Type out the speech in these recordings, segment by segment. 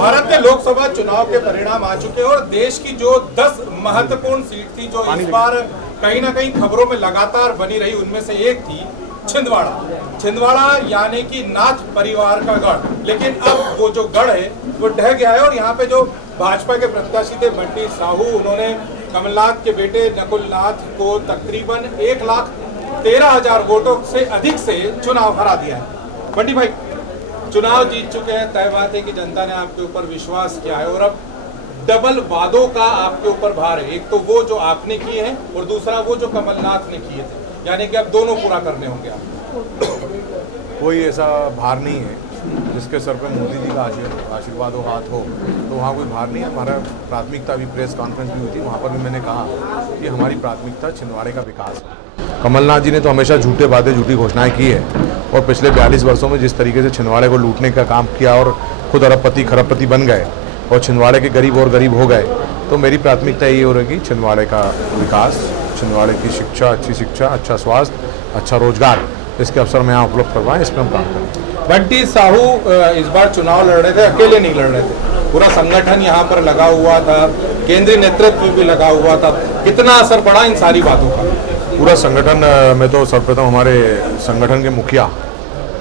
भारत के लोकसभा चुनाव के परिणाम आ चुके हैं और देश की जो 10 महत्वपूर्ण सीट थी जो इस बार कहीं ना कहीं खबरों में लगातार बनी रही, उनमें से एक थी छिंदवाड़ा यानी कि नाथ परिवार का गढ़। लेकिन अब वो जो गढ़ है वो ढह गया है और यहाँ पे जो भाजपा के प्रत्याशी थे बंटी साहू, उन्होंने कमलनाथ के बेटे नकुल नाथ को तकरीबन 1,13,000 वोटों से अधिक से चुनाव हरा दिया है। बंटी भाई, चुनाव जीत चुके हैं, तय बात है कि जनता ने आपके ऊपर विश्वास किया है और अब डबल वादों का आपके ऊपर भार है। एक तो वो जो आपने किए हैं और दूसरा वो जो कमलनाथ ने किए थे, यानी कि अब दोनों पूरा करने होंगे आपको। कोई ऐसा भार नहीं है जिसके सर पे मोदी जी का आशीर्वाद हो, हाथ हो, तो वहाँ कोई भार नहीं है। हमारा प्राथमिकता भी प्रेस कॉन्फ्रेंस भी हुई थी, वहाँ पर भी मैंने कहा कि हमारी प्राथमिकता छिंदवाड़े का विकास है। कमलनाथ जी ने तो हमेशा झूठे वादे, झूठी घोषणाएं की है और पिछले 42 वर्षों में जिस तरीके से छिंदवाड़े को लूटने का काम किया और खुद अरबपति खरबपति बन गए और छिंदवाड़े के गरीब और गरीब हो गए, तो मेरी प्राथमिकता यही हो रहेगी छिंदवाड़े का विकास, छिंदवाड़े की शिक्षा, अच्छी शिक्षा, अच्छा स्वास्थ्य, अच्छा रोजगार, इसके अवसर में यहाँ उपलब्ध करवाएं, इस पर हम काम करें। बंटी साहू इस बार चुनाव लड़ रहे थे, अकेले नहीं लड़ रहे थे, पूरा संगठन यहाँ पर लगा हुआ था, केंद्रीय नेतृत्व भी लगा हुआ था। कितना असर पड़ा इन सारी बातों का? पूरा संगठन में तो सर्वप्रथम हमारे संगठन के मुखिया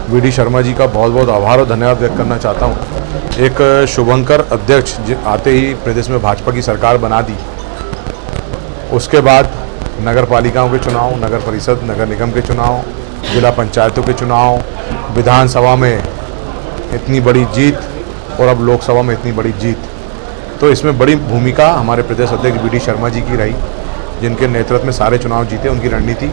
वी.डी. शर्मा जी का बहुत बहुत आभार और धन्यवाद व्यक्त करना चाहता हूँ। एक शुभंकर अध्यक्ष आते ही प्रदेश में भाजपा की सरकार बना दी, उसके बाद नगर पालिकाओं के चुनाव, नगर परिषद, नगर निगम के चुनाव, जिला पंचायतों के चुनाव, विधानसभा में इतनी बड़ी जीत और अब लोकसभा में इतनी बड़ी जीत, तो इसमें बड़ी भूमिका हमारे प्रदेश अध्यक्ष वी.डी. शर्मा जी की रही, जिनके नेतृत्व में सारे चुनाव जीते। उनकी रणनीति,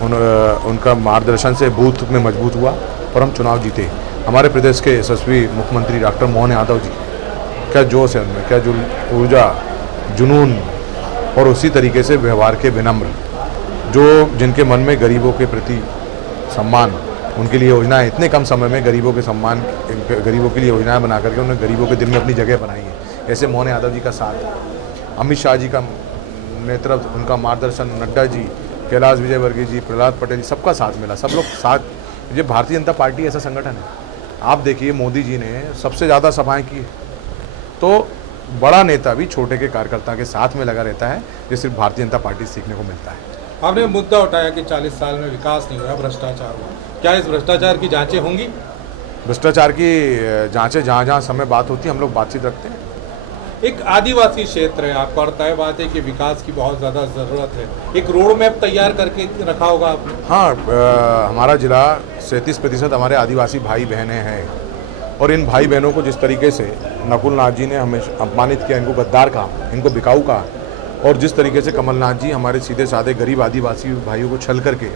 उनका मार्गदर्शन से बूथ में मजबूत हुआ और हम चुनाव जीते। हमारे प्रदेश के यशस्वी मुख्यमंत्री डॉक्टर मोहन यादव जी, क्या जोश है उनमें, क्या जो ऊर्जा, जुनून और उसी तरीके से व्यवहार के विनम्र, जो जिनके मन में गरीबों के प्रति सम्मान, उनके लिए योजनाएं इतने कम समय में गरीबों के सम्मान, गरीबों के लिए योजनाएं बना करके उन्होंने गरीबों के दिल में अपनी जगह बनाई है। ऐसे मोहन यादव जी का साथ, अमित शाह जी का नेतृत्व, उनका मार्गदर्शन, नड्डा जी, कैलाश विजयवर्गीय जी, प्रहलाद पटेल जी, सबका साथ मिला, सब लोग साथ। ये भारतीय जनता पार्टी ऐसा संगठन है, आप देखिए मोदी जी ने सबसे ज़्यादा सभाएं की, तो बड़ा नेता भी छोटे के कार्यकर्ता के साथ में लगा रहता है, जो सिर्फ भारतीय जनता पार्टी से सीखने को मिलता है। आपने मुद्दा उठाया कि 40 साल में विकास नहीं हुआ, भ्रष्टाचार हुआ। क्या इस भ्रष्टाचार की जांचें होंगी? भ्रष्टाचार की जांचें जहाँ जहाँ समय बात होती है हम लोग बातचीत रखते हैं। एक आदिवासी क्षेत्र है आपका और तय बात है कि विकास की बहुत ज़्यादा ज़रूरत है, एक रोड मैप तैयार करके रखा होगा आपने? हाँ, हमारा जिला 37% हमारे आदिवासी भाई बहनें हैं और इन भाई बहनों को जिस तरीके से नकुल नाथ जी ने हमेशा अपमानित किया, इनको गद्दार कहा, इनको बिकाऊ कहा, और जिस तरीके से कमलनाथ जी हमारे सीधे साधे गरीब आदिवासी भाइयों को छल करके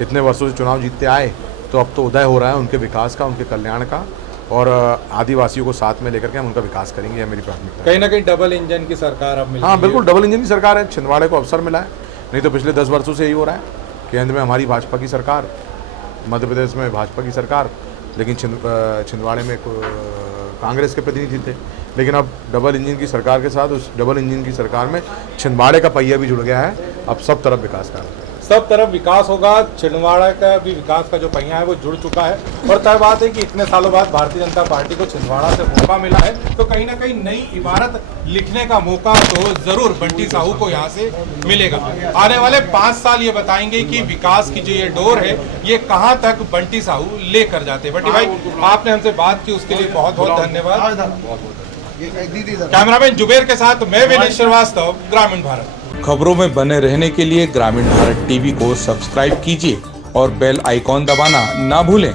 इतने वर्षों से चुनाव जीतते आए, तो अब तो उदय हो रहा है उनके विकास का, उनके कल्याण का, और आदिवासियों को साथ में लेकर के हम उनका विकास करेंगे, यह मेरी प्राथमिकता है। कहीं ना कहीं डबल इंजन की सरकार अब मिली। हाँ बिल्कुल, डबल इंजन की सरकार है। छिंदवाड़े को अवसर मिला है, नहीं तो पिछले 10 वर्षों से यही हो रहा है। केंद्र में हमारी भाजपा की सरकार, मध्य प्रदेश में भाजपा की सरकार, लेकिन छिंदवाड़े में कांग्रेस के प्रतिनिधि थे। लेकिन अब डबल इंजन की सरकार के साथ उस डबल इंजन की सरकार में छिंदवाड़े का पहिया भी जुड़ गया है। अब सब तरफ विकास का, सब तरफ विकास होगा, छिंदवाड़ा का भी विकास का जो पहिया है वो जुड़ चुका है। और तय बात है कि इतने सालों बाद भारतीय जनता पार्टी को छिंदवाड़ा से मौका मिला है, तो कहीं ना कहीं नई इबारत लिखने का मौका तो जरूर बंटी साहू को यहाँ से मिलेगा। आने वाले 5 साल ये बताएंगे कि विकास की जो ये डोर है ये कहाँ तक बंटी साहू लेकर जाते हैं। बंटी भाई, आपने हमसे बात की उसके लिए बहुत बहुत धन्यवाद। कैमरामैन जुबेर के साथ मैं विनीत श्रीवास्तव, ग्रामीण भारत। खबरों में बने रहने के लिए ग्रामीण भारत टीवी को सब्सक्राइब कीजिए और बेल आइकॉन दबाना ना भूलें।